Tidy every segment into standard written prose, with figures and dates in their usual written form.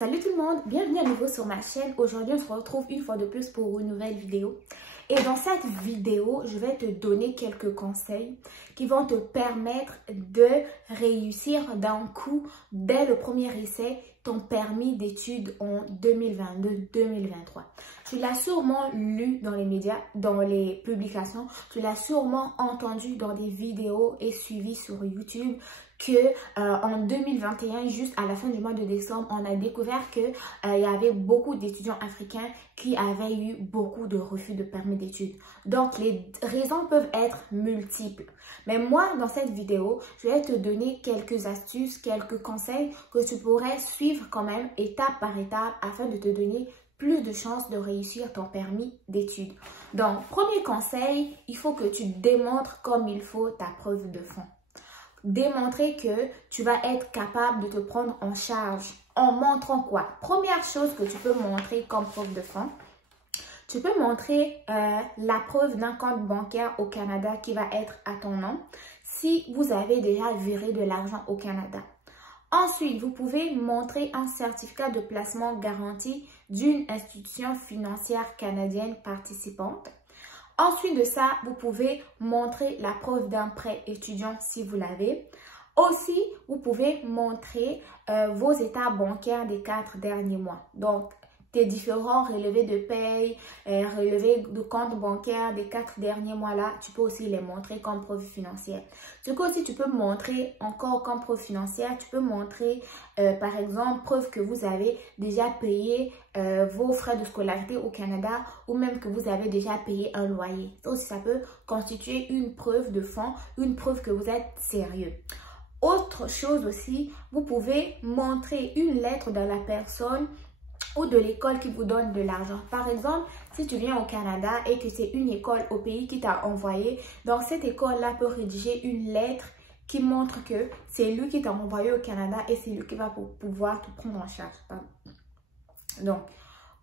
Salut tout le monde, bienvenue à nouveau sur ma chaîne. Aujourd'hui, on se retrouve une fois de plus pour une nouvelle vidéo. Et dans cette vidéo, je vais te donner quelques conseils qui vont te permettre de réussir d'un coup, dès le premier essai, ton permis d'études en 2022-2023. Tu l'as sûrement lu dans les médias, dans les publications, tu l'as sûrement entendu dans des vidéos et suivi sur YouTube que en 2021, juste à la fin du mois de décembre, on a découvert que il y avait beaucoup d'étudiants africains qui avaient eu beaucoup de refus de permis d'études. Donc, les raisons peuvent être multiples. Mais moi, dans cette vidéo, je vais te donner quelques astuces, quelques conseils que tu pourrais suivre quand même étape par étape afin de te donner plus de chances de réussir ton permis d'études. Donc, premier conseil, il faut que tu démontres comme il faut ta preuve de fond. Démontrer que tu vas être capable de te prendre en charge en montrant quoi? Première chose que tu peux montrer comme preuve de fond, tu peux montrer la preuve d'un compte bancaire au Canada qui va être à ton nom si vous avez déjà viré de l'argent au Canada. Ensuite, vous pouvez montrer un certificat de placement garanti d'une institution financière canadienne participante. Ensuite de ça, vous pouvez montrer la preuve d'un prêt étudiant si vous l'avez. Aussi, vous pouvez montrer vos états bancaires des 4 derniers mois. Donc, tes différents relevés de paye, relevés de compte bancaire des 4 derniers mois-là, tu peux aussi les montrer comme preuve financière. Ce que aussi tu peux montrer encore comme preuve financière, tu peux montrer par exemple preuve que vous avez déjà payé vos frais de scolarité au Canada ou même que vous avez déjà payé un loyer. Ça aussi, ça peut constituer une preuve de fond, une preuve que vous êtes sérieux. Autre chose aussi, vous pouvez montrer une lettre de la personne ou de l'école qui vous donne de l'argent. Par exemple, si tu viens au Canada et que c'est une école au pays qui t'a envoyé, donc cette école-là peut rédiger une lettre qui montre que c'est lui qui t'a envoyé au Canada et c'est lui qui va pouvoir te prendre en charge. Donc,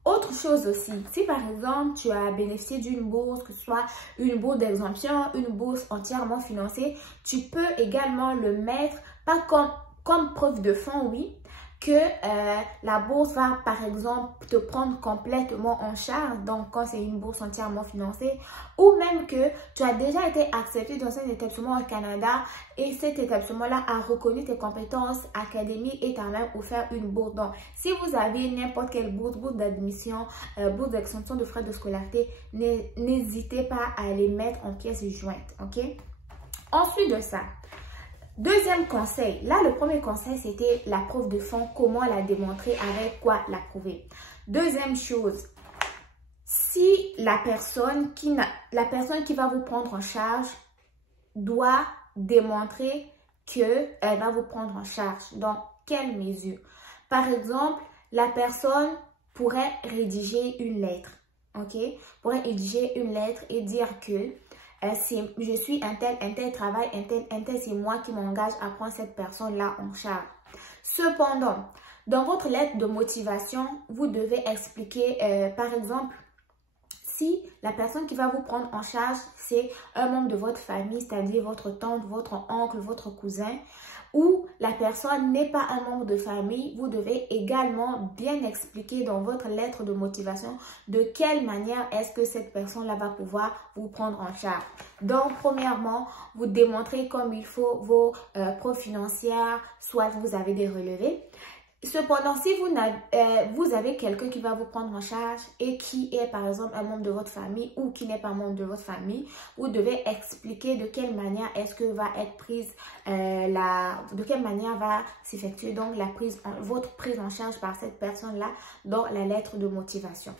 autre chose aussi, si par exemple tu as bénéficié d'une bourse, que ce soit une bourse d'exemption, une bourse entièrement financée, tu peux également le mettre, pas comme preuve de fond, oui, que la bourse va par exemple te prendre complètement en charge, donc quand c'est une bourse entièrement financée, ou même que tu as déjà été accepté dans un établissement au Canada et cet établissement-là a reconnu tes compétences académiques et t'a même offert une bourse. Donc, si vous avez n'importe quelle bourse, bourse d'admission, bourse d'exemption de frais de scolarité, n'hésitez pas à les mettre en pièces jointes, ok? Ensuite de ça, deuxième conseil, là le premier conseil c'était la preuve de fond, comment la démontrer, avec quoi la prouver. Deuxième chose, si la personne qui va vous prendre en charge doit démontrer qu'elle va vous prendre en charge, dans quelle mesure? Par exemple, la personne pourrait rédiger une lettre, ok? Pourrait rédiger une lettre et dire que je suis un tel travail, un tel, c'est moi qui m'engage à prendre cette personne-là en charge. Cependant, dans votre lettre de motivation, vous devez expliquer, par exemple, si la personne qui va vous prendre en charge, c'est un membre de votre famille, c'est-à-dire votre tante, votre oncle, votre cousin, ou la personne n'est pas un membre de famille, vous devez également bien expliquer dans votre lettre de motivation de quelle manière est-ce que cette personne-là va pouvoir vous prendre en charge. Donc, premièrement, vous démontrez comme il faut vos preuves financières, soit vous avez des relevés. Cependant, si vous avez quelqu'un qui va vous prendre en charge et qui est par exemple un membre de votre famille ou qui n'est pas membre de votre famille, vous devez expliquer de quelle manière est-ce que va être prise de quelle manière va s'effectuer donc votre prise en charge par cette personne-là dans la lettre de motivation.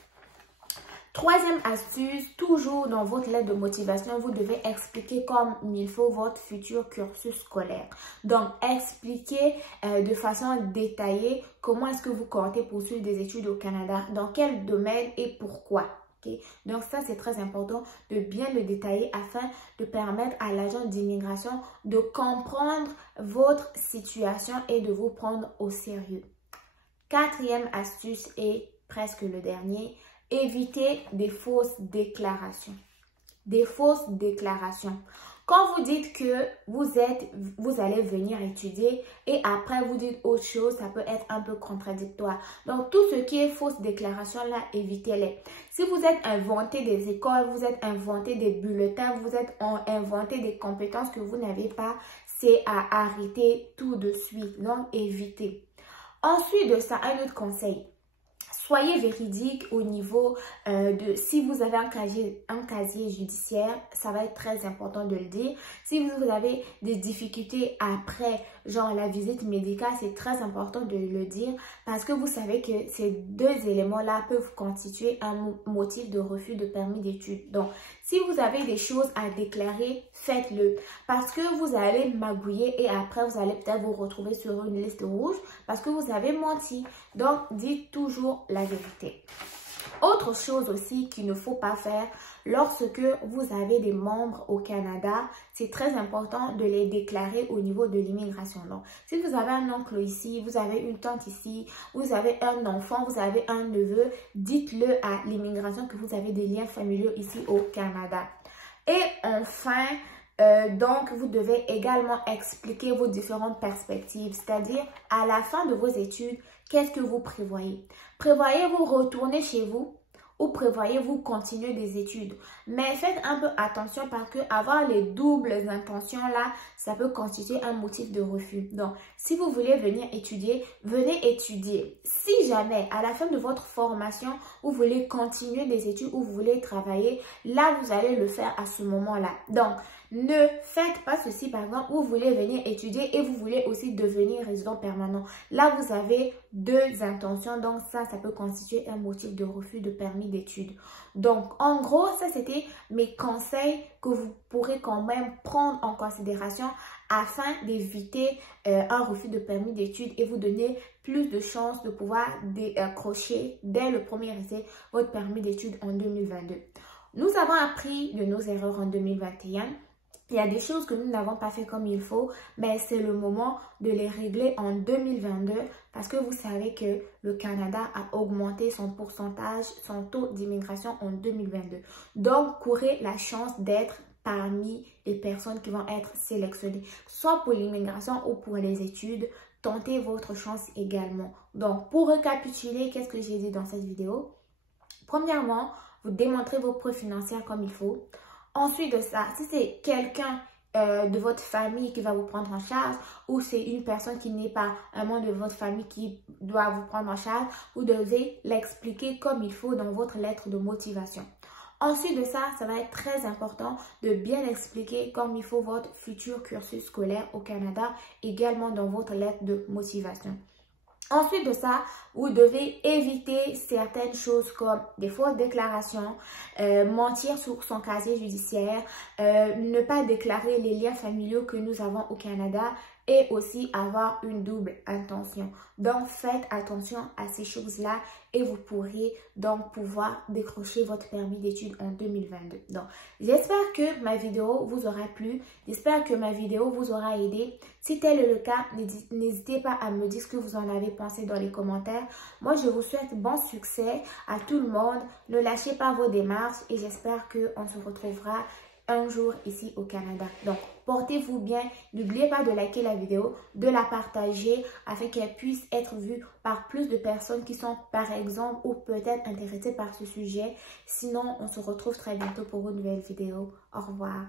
Troisième astuce, toujours dans votre lettre de motivation, vous devez expliquer comme il faut votre futur cursus scolaire. Donc, expliquez de façon détaillée comment est-ce que vous comptez poursuivre des études au Canada, dans quel domaine et pourquoi. Okay? Donc, ça, c'est très important de bien le détailler afin de permettre à l'agent d'immigration de comprendre votre situation et de vous prendre au sérieux. Quatrième astuce et presque le dernier, évitez des fausses déclarations. Des fausses déclarations. Quand vous dites que vous allez venir étudier et après vous dites autre chose, ça peut être un peu contradictoire. Donc, tout ce qui est fausse déclaration là, évitez-les. Si vous êtes inventé des écoles, vous êtes inventé des bulletins, vous êtes inventé des compétences que vous n'avez pas, c'est à arrêter tout de suite. Donc, évitez. Ensuite de ça, un autre conseil. Soyez véridique au niveau de si vous avez un casier judiciaire, ça va être très important de le dire. Si vous avez des difficultés après, genre la visite médicale, c'est très important de le dire parce que vous savez que ces deux éléments-là peuvent constituer un motif de refus de permis d'études. Donc, si vous avez des choses à déclarer, faites-le parce que vous allez magouiller et après, vous allez peut-être vous retrouver sur une liste rouge parce que vous avez menti. Donc, dites toujours la vérité. Autre chose aussi qu'il ne faut pas faire lorsque vous avez des membres au Canada, c'est très important de les déclarer au niveau de l'immigration. Donc, si vous avez un oncle ici, vous avez une tante ici, vous avez un enfant, vous avez un neveu, dites-le à l'immigration que vous avez des liens familiaux ici au Canada. Et enfin, donc, vous devez également expliquer vos différentes perspectives, c'est-à-dire à la fin de vos études, qu'est-ce que vous prévoyez? Prévoyez-vous retourner chez vous ou prévoyez-vous continuer des études? Mais faites un peu attention parce que avoir les doubles intentions là, ça peut constituer un motif de refus. Donc, si vous voulez venir étudier, venez étudier. Si jamais, à la fin de votre formation, vous voulez continuer des études ou vous voulez travailler, là, vous allez le faire à ce moment-là. Donc, ne faites pas ceci, par exemple, vous voulez venir étudier et vous voulez aussi devenir résident permanent. Là, vous avez deux intentions. Donc, ça peut constituer un motif de refus de permis d'études. Donc, en gros, ça, c'était mes conseils que vous pourrez quand même prendre en considération afin d'éviter un refus de permis d'études et vous donner plus de chances de pouvoir décrocher dès le premier essai votre permis d'études en 2022. Nous avons appris de nos erreurs en 2021. Il y a des choses que nous n'avons pas fait comme il faut, mais c'est le moment de les régler en 2022 parce que vous savez que le Canada a augmenté son pourcentage, son taux d'immigration en 2022. Donc, courez la chance d'être parmi les personnes qui vont être sélectionnées, soit pour l'immigration ou pour les études. Tentez votre chance également. Donc, pour récapituler, qu'est-ce que j'ai dit dans cette vidéo? Premièrement, vous démontrez vos preuves financières comme il faut. Ensuite de ça, si c'est quelqu'un de votre famille qui va vous prendre en charge ou c'est une personne qui n'est pas un membre de votre famille qui doit vous prendre en charge, vous devez l'expliquer comme il faut dans votre lettre de motivation. Ensuite de ça, ça va être très important de bien expliquer comme il faut votre futur cursus scolaire au Canada, également dans votre lettre de motivation. Ensuite de ça, vous devez éviter certaines choses comme des fausses déclarations, mentir sur son casier judiciaire, ne pas déclarer les liens familiaux que nous avons au Canada et aussi avoir une double intention. Donc, faites attention à ces choses-là et vous pourrez donc pouvoir décrocher votre permis d'études en 2022. Donc, j'espère que ma vidéo vous aura plu. J'espère que ma vidéo vous aura aidé. Si tel est le cas, n'hésitez pas à me dire ce que vous en avez pensé dans les commentaires. Moi, je vous souhaite bon succès à tout le monde. Ne lâchez pas vos démarches et j'espère qu'on se retrouvera un jour ici au Canada. Donc, portez-vous bien. N'oubliez pas de liker la vidéo, de la partager afin qu'elle puisse être vue par plus de personnes qui sont par exemple ou peut-être intéressées par ce sujet. Sinon, on se retrouve très bientôt pour une nouvelle vidéo. Au revoir.